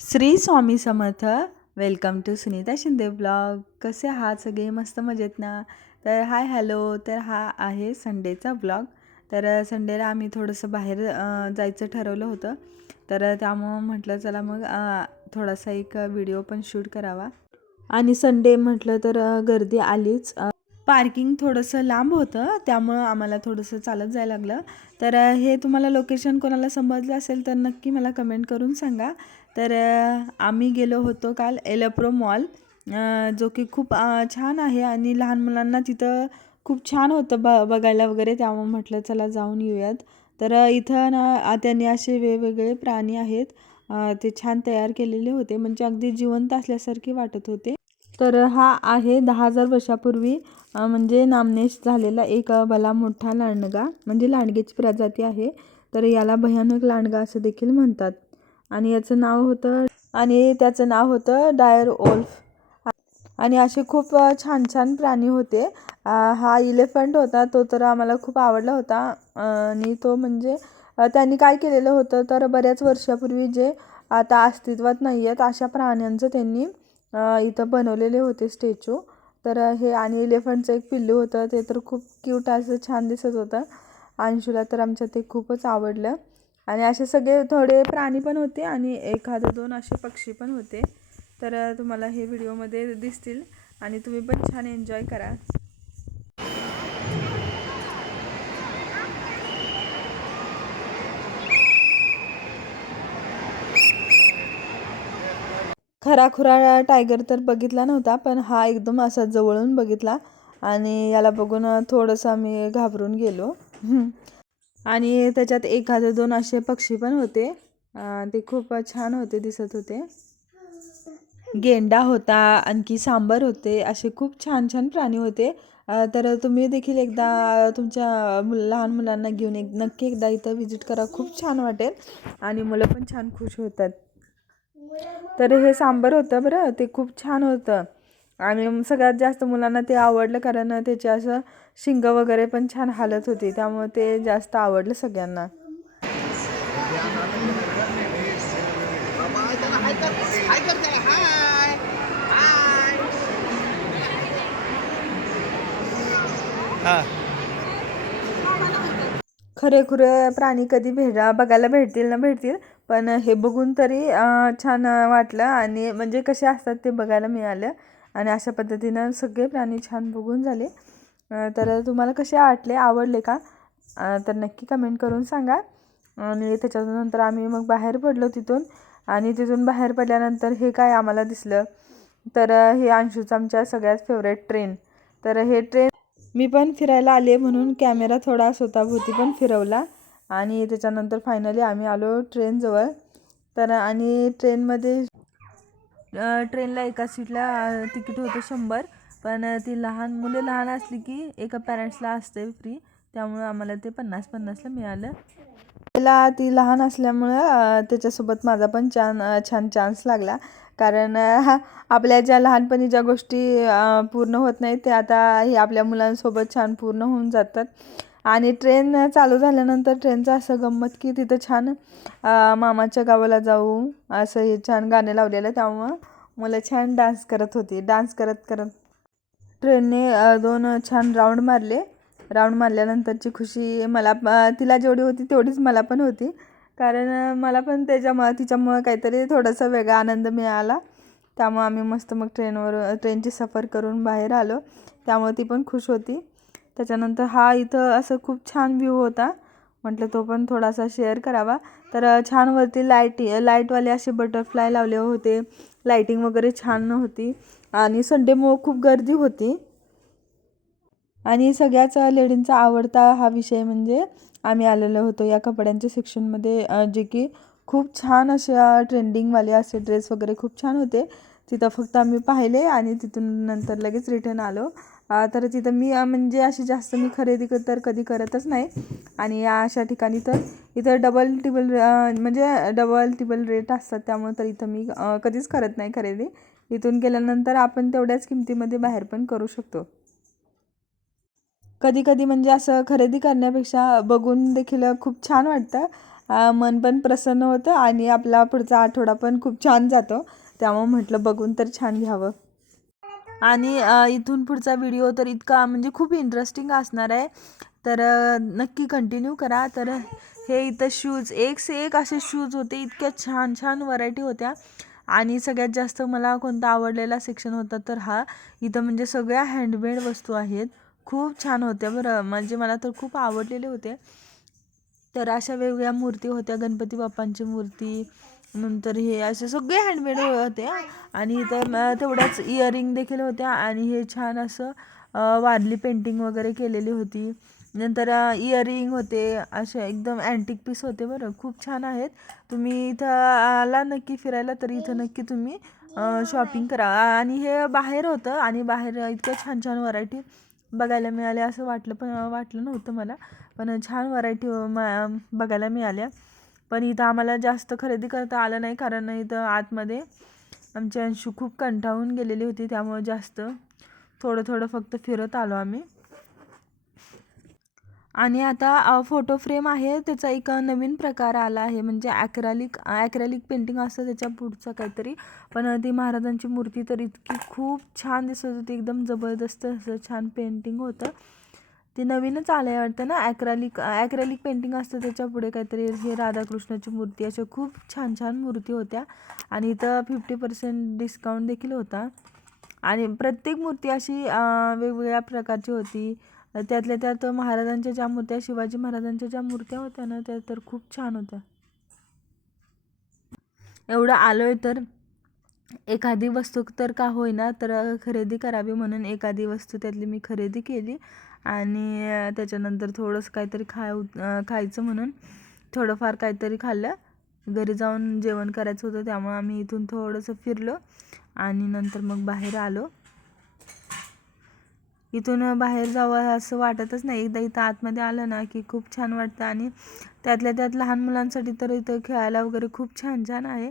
Shri Swami Samarth. Welcome to Sunita Shinde blog कसे आहात सगळे? मस्त मजेत ना? तर हाय हॅलो तर हा आहे संडेचा ब्लॉग तर संडेला आम्ही थोडंसं बाहेर जायचं ठरवलं होतं. तर त्यामुळं म्हटलं चला मग थोडासा एक व्हिडिओ पण शूट करावा. आणि संडे म्हटलं तर गर्दी आलीच. पार्किंग थोडंसं लांब होतं. त्यामुळं आम्हाला थोडंसं चालत जायला लागलं. तर हे तुम्हाला लोकेशन कोणाला समजलं असेल तर नक्की मला कमेंट करून सांगा. तर आम्ही गेलो होतो काल एलप्रो मॉल. जो की खूप छान आहे आणि लहान मुलांना तिथं खूप छान होतं ब बघायला वगैरे. त्यामुळे म्हटलं चला जाऊन येऊयात. तर इथं ना त्यांनी असे वेगवेगळे प्राणी आहेत. ते छान तयार केलेले होते. म्हणजे अगदी जिवंत असल्यासारखे वाटत होते. तर हा आहे दहा हजार वर्षापूर्वी म्हणजे नामनेश झालेला एक भला मोठा लांडगा. म्हणजे लांडगेची प्रजाती आहे. तर याला भयानक लांडगा असं देखील म्हणतात. आणि याचं नाव होतं आणि त्याचं नाव होतं डायर ओल्फ. आणि असे खूप छान छान प्राणी होते. हा इलेफंट होता तो तर आम्हाला खूप आवडला होता. आणि तो म्हणजे त्यांनी काय केलेलं होतं तर बऱ्याच वर्षापूर्वी जे आता अस्तित्वात नाही आहेत अशा प्राण्यांचं त्यांनी इथं बनवलेले होते स्टॅच्यू. तर हे आणि इलेफंटचं एक पिल्लू होतं ते तर खूप क्यूट असं छान दिसत होतं. अंशुला तर आमच्या ते खूपच आवडलं. आणि असे सगळे थोडे प्राणी पण होते आणि एखादं दोन असे पक्षी पण होते. तर तुम्हाला हे व्हिडिओमध्ये दिसतील आणि तुम्ही पण छान एन्जॉय करा. खराखुरा टायगर तर बघितला नव्हता पण हा एकदम असा जवळून बघितला आणि याला बघून थोडंसं आम्ही घाबरून गेलो. आणि त्याच्यात एखादे दोन असे पक्षी पण होते. ते खूप छान होते दिसत होते. गेंडा होता आणखी सांबर होते असे खूप छान छान प्राणी होते. तर तुम्ही देखील एकदा तुमच्या मुल लहान मुलांना घेऊन एक नक्की एकदा इथं व्हिजिट करा. खूप छान वाटेल आणि मुलं पण छान खुश होतात. तर हे सांबर होतं बरं ते खूप छान होतं. आणि सगळ्यात जास्त मुलांना ते आवडलं कारण त्याचे असं शिंग वगैरे पण छान हालत होती त्यामुळे ते जास्त आवडलं सगळ्यांना. बाबा खरे खुरे प्राणी कधी भेट बघायला भेटतील ना भेटतील पण हे बघून तरी छान वाटलं. आणि म्हणजे कसे असतात ते बघायला मिळालं. आणि अशा पद्धतीनं सगळे प्राणी छान बघून झाले. तर तुम्हाला कसे वाटले आवडले का? तर नक्की कमेंट करून सांगा. आणि त्याच्यानंतर आम्ही मग बाहेर पडलो तिथून. आणि तिथून बाहेर पडल्यानंतर हे काय आम्हाला दिसलं? तर हे अंशूचं आमच्या सगळ्यात फेवरेट ट्रेन तर हे ट्रेन मी पण फिरायला आले म्हणून कॅमेरा थोडा स्वतःभोवती पण फिरवला. आणि त्याच्यानंतर फायनली आम्ही आलो ट्रेनजवळ तर आणि ट्रेनमध्ये ट्रेनला एका सीटला तिकीट होतं शंभर. पण ती लहान मुले लहान असली की एका पॅरेंट्सला असते फ्री त्यामुळं आम्हाला ते पन्नास पन्नासला मिळालं. त्याला ती लहान असल्यामुळं त्याच्यासोबत माझा पण छान छान चान्स लागला. कारण आपल्या ज्या लहानपणी ज्या गोष्टी पूर्ण होत नाहीत ते आता ही आपल्या मुलांसोबत छान पूर्ण होऊन जातात. आणि ट्रेन चालू झाल्यानंतर ट्रेनचं असं गंमत की तिथं छान मामाच्या गावाला जाऊ असं हे छान गाणं लावलेलं त्यामुळं मुलं छान डान्स करत होती. डान्स करत करत ट्रेनने दोन छान राऊंड मारले. राऊंड मारल्यानंतरची खुशी मला तिला जेवढी होती तेवढीच मला पण होती. कारण मला पण त्याच्यामुळं तिच्यामुळं काहीतरी थोडासा वेगळा आनंद मिळाला. त्यामुळं आम्ही मस्त मग ट्रेनवर ट्रेनची सफर करून बाहेर आलो. त्यामुळे ती पण खुश होती. त्याच्यानंतर हा इथं असं खूप छान व्ह्यू होता. म्हटलं तो पण थोडासा शेअर करावा. तर छान वरती लाईटी लाईटवाले असे बटरफ्लाय लावले होते. लाईटिंग वगैरे छान होती आणि संडेमुळं खूप गर्दी होती. आणि सगळ्याच लेडींचा आवडता हा विषय म्हणजे आम्ही आलेलो होतो या कपड्यांच्या सेक्शनमध्ये जे की खूप छान अशा ट्रेंडिंगवाले असे ड्रेस वगैरे खूप छान होते. तिथं फक्त आम्ही पाहिले आणि तिथून नंतर लगेच रिटर्न आलो. तर तिथं मी म्हणजे अशी जास्त मी खरेदी तर कधी करतच नाही. आणि या अशा ठिकाणी तर इथं डबल टिबल म्हणजे डबल टिबल रेट असतात. त्यामुळे तर इथं मी कधीच करत नाही खरेदी. इथून गेल्यानंतर आपण तेवढ्याच किमतीमध्ये बाहेर पण करू शकतो. कधी कधी म्हणजे असं खरेदी करण्यापेक्षा बघून देखील खूप छान वाटतं. मन पण प्रसन्न होतं आणि आपला पुढचा आठवडा पण खूप छान जातो. त्यामुळं म्हटलं बघून तर छान घ्यावं. आणि इथून पुढचा व्हिडिओ तर इतका म्हणजे खूप इंटरेस्टिंग असणार आहे. तर नक्की कंटिन्यू करा. तर हे इथं शूज एक से एक असे शूज होते. इतक्या छान छान व्हरायटी होत्या. आणि सगळ्यात जास्त मला कोणता आवडलेला सेक्शन होता तर हा. इथं म्हणजे सगळ्या हँडमेड वस्तू आहेत. खूप छान होत्या बरं. म्हणजे मला तर खूप आवडलेले होते. तर अशा वेगवेगळ्या मूर्ती होत्या. गणपती बाप्पांची मूर्ती नंतर हे असे सगळे हँडमेड होते आणि इथं तेवढ्याच इयरिंग देखील होत्या आणि हे छान असं वारली पेंटिंग वगैरे केलेली होती. नंतर इयरिंग होते असे एकदम अँटिक पीस होते बरं खूप छान आहेत. तुम्ही इथं आला नक्की फिरायला तर इथं नक्की तुम्ही शॉपिंग करा. आणि हे बाहेर होतं आणि बाहेर इतक्या छान छान व्हरायटी बघायला मिळाल्या असं वाटलं पण वाटलं नव्हतं मला. पण छान व्हरायटी बघायला मिळाल्या. पण इथं आम्हाला जास्त खरेदी करता आलं नाही कारण इथं आतमध्ये आमची अंशू खूप कंटाळून गेलेली होती त्यामुळे जास्त थोडं थोडं फक्त फिरत आलो आम्ही. आणि आता फोटो फ्रेम आहे त्याचा एक नवीन प्रकार आला आहे म्हणजे ॲक्रॅलिक ॲक्रॅलिक पेंटिंग असतं त्याच्या पुढचं काहीतरी. पण ती महाराजांची मूर्ती तर इतकी खूप छान दिसत होती एकदम जबरदस्त असं छान पेंटिंग होतं. ते नवीनच आलं आहे वाटतं ना? ॲक्रालिक ॲक्रॅलिक पेंटिंग असतं त्याच्या पुढे काहीतरी हे राधाकृष्णाची मूर्ती अशा खूप छान छान मूर्ती होत्या. आणि इथं फिफ्टी पर्सेंट डिस्काउंट देखील होता. आणि प्रत्येक मूर्ती अशी वेगवेगळ्या प्रकारची होती. त्यातल्या त्यात महाराजांच्या ज्या मूर्त्या शिवाजी महाराजांच्या ज्या मूर्त्या होत्या ना त्या तर खूप छान होत्या. एवढं आलो आहे तर एखादी वस्तू तर का होईना तर खरेदी करावी म्हणून एखादी वस्तू त्यातली मी खरेदी केली आणि त्याच्यानंतर थोडंसं काहीतरी खाऊ खायचं म्हणून थोडंफार काहीतरी खाल्लं. घरी जाऊन जेवण करायचं होतं त्यामुळं आम्ही इथून थोडंसं फिरलो आणि नंतर मग बाहेर आलो. इथून बाहेर जावं असं वाटतच नाही. एकदा इथं आतमध्ये आलं ना की खूप छान वाटतं आणि त्यातल्या त्यात लहान मुलांसाठी तर इथं खेळायला वगैरे खूप छान छान आहे.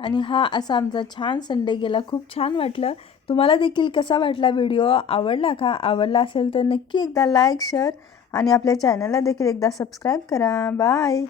आणि हा असा आमचा छान संडे गेला. खूप छान वाटलं. तुम्हाला देखील कसा वाटला व्हिडिओ? आवडला का? आवडला असेल तर नक्की एकदा लाईक शेअर आणि आपल्या चॅनलला देखील एकदा सबस्क्राईब करा. बाय.